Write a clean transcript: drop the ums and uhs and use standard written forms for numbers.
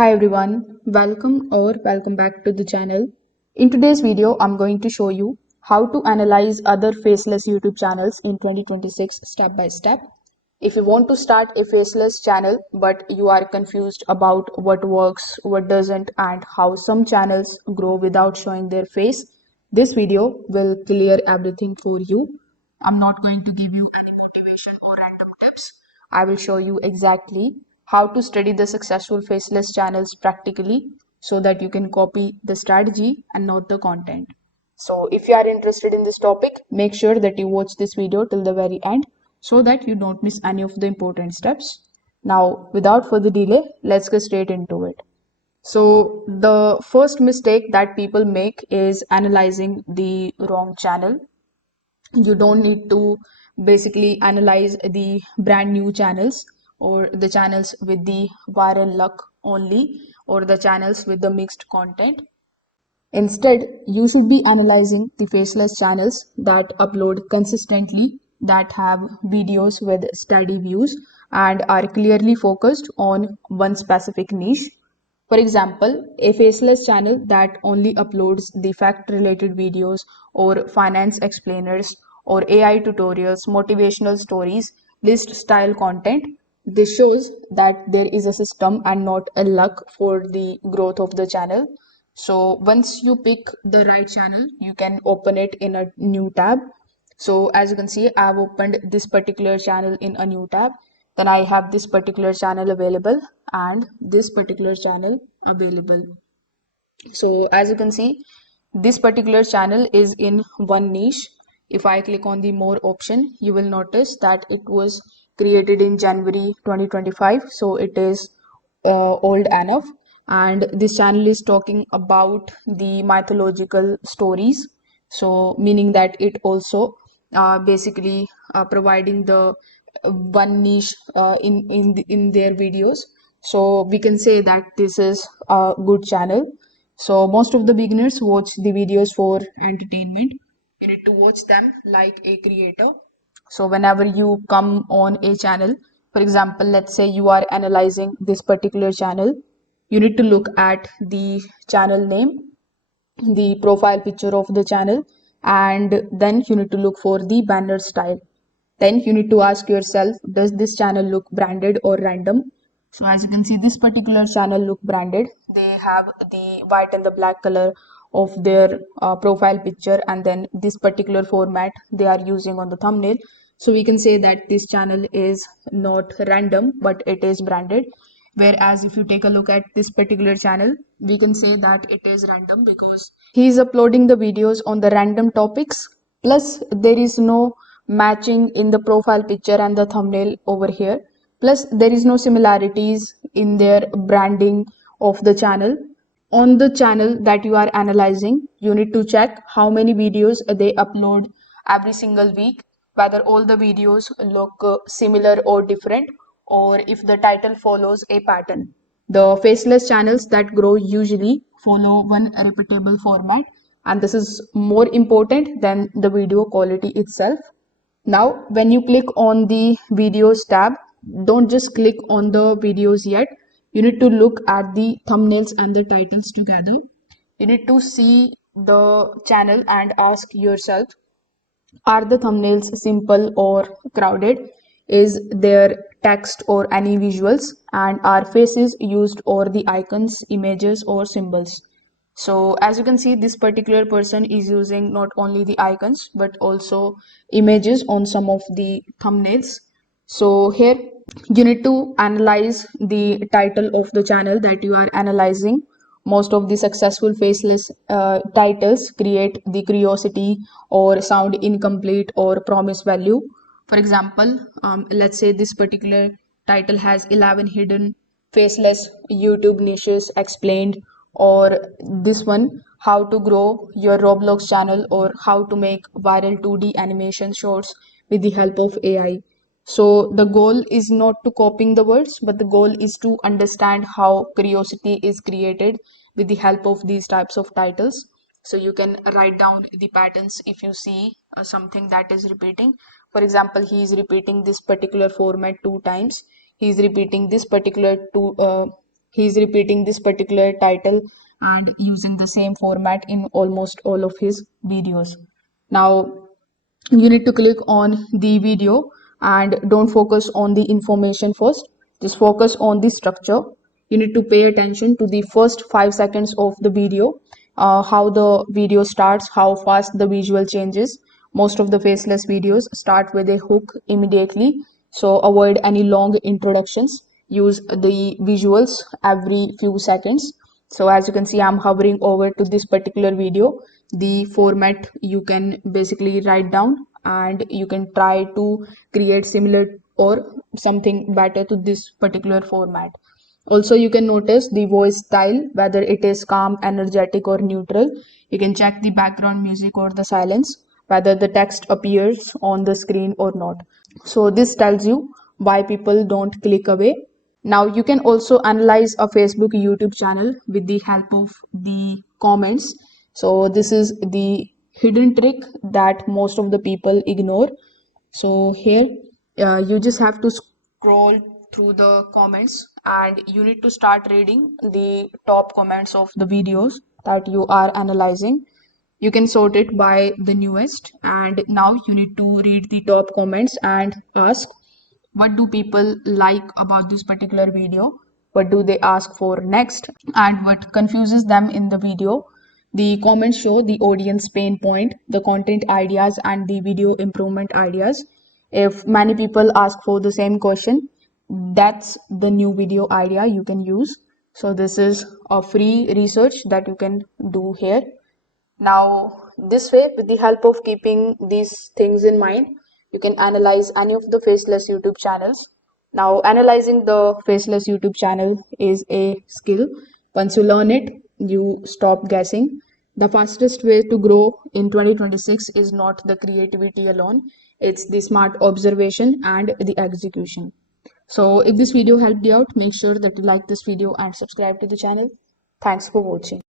Hi everyone, welcome back to the channel. In today's video, I'm going to show you how to analyze other faceless YouTube channels in 2026 step by step. If you want to start a faceless channel but you are confused about what works, what doesn't, and how some channels grow without showing their face, this video will clear everything for you. I'm not going to give you any motivation or random tips. I will show you exactly how to study the successful faceless channels practically so that you can copy the strategy and not the content. So if you are interested in this topic, make sure that you watch this video till the very end so that you don't miss any of the important steps. Now, without further delay, let's get straight into it. So the first mistake that people make is analyzing the wrong channel. You don't need to basically analyze the brand new channels or the channels with the viral luck only or the channels with the mixed content. Instead, you should be analyzing the faceless channels that upload consistently, that have videos with steady views, and are clearly focused on one specific niche. For example, a faceless channel that only uploads the fact related videos or finance explainers or AI tutorials, motivational stories, list style content. This shows that there is a system and not a luck for the growth of the channel. So once you pick the right channel, you can open it in a new tab. So as you can see, I've opened this particular channel in a new tab. Then I have this particular channel available and this particular channel available. So as you can see, this particular channel is in one niche. If I click on the more option, you will notice that it was created in January 2025. So it is old enough. And this channel is talking about the mythological stories. So meaning that it also basically providing the one niche in their videos. So we can say that this is a good channel. So most of the beginners watch the videos for entertainment. You need to watch them like a creator. So whenever you come on a channel, for example, let's say you are analyzing this particular channel, you need to look at the channel name, the profile picture of the channel, and then you need to look for the banner style. Then you need to ask yourself, does this channel look branded or random? So as you can see, this particular channel look branded. They have the white and the black color of their profile picture, and then this particular format they are using on the thumbnail. So we can say that this channel is not random, but it is branded. Whereas if you take a look at this particular channel, we can say that it is random because he is uploading the videos on the random topics. Plus, there is no matching in the profile picture and the thumbnail over here. Plus, there is no similarities in their branding of the channel. On the channel that you are analyzing, you need to check how many videos they upload every single week, whether all the videos look similar or different, or if the title follows a pattern. The faceless channels that grow usually follow one repeatable format, and this is more important than the video quality itself. Now, when you click on the videos tab, don't just click on the videos yet. You need to look at the thumbnails and the titles together. You need to see the channel and ask yourself, are the thumbnails simple or crowded? Is there text or any visuals? And are faces used or the icons, images, or symbols? So as you can see, this particular person is using not only the icons but also images on some of the thumbnails. So here you need to analyze the title of the channel that you are analyzing. Most of the successful faceless titles create the curiosity or sound incomplete or promise value. For example, let's say this particular title has 11 hidden faceless YouTube niches explained, or this one, how to grow your Roblox channel, or how to make viral 2D animation shorts with the help of AI. So the goal is not to copying the words, but the goal is to understand how curiosity is created with the help of these types of titles. So you can write down the patterns if you see something that is repeating. For example, he is repeating this particular format two times. He is repeating this particular he's repeating this particular title and using the same format in almost all of his videos. Now you need to click on the video and don't focus on the information first, just focus on the structure. You need to pay attention to the first 5 seconds of the video, how the video starts, how fast the visual changes. Most of the faceless videos start with a hook immediately, so avoid any long introductions. Use the visuals every few seconds. So as you can see, I'm hovering over to this particular video. The format you can basically write down and you can try to create similar or something better to this particular format. Also, you can notice the voice style, whether it is calm, energetic, or neutral. You can check the background music or the silence, whether the text appears on the screen or not. So this tells you why people don't click away. Now you can also analyze a Facebook YouTube channel with the help of the comments. So this is the hidden trick that most of the people ignore. So here you just have to scroll through the comments and you need to start reading the top comments of the videos that you are analyzing. You can sort it by the newest, and now you need to read the top comments and ask, what do people like about this particular video, what do they ask for next, and what confuses them in the video. The comments show the audience pain point, the content ideas, and the video improvement ideas. If many people ask for the same question, that's the new video idea you can use. So this is a free research that you can do here. Now, this way, with the help of keeping these things in mind, you can analyze any of the faceless YouTube channels. Now, analyzing the faceless YouTube channel is a skill. Once you learn it, you stop guessing. The fastest way to grow in 2026 is not the creativity alone, it's the smart observation and the execution. So, if this video helped you out, make sure that you like this video and subscribe to the channel. Thanks for watching.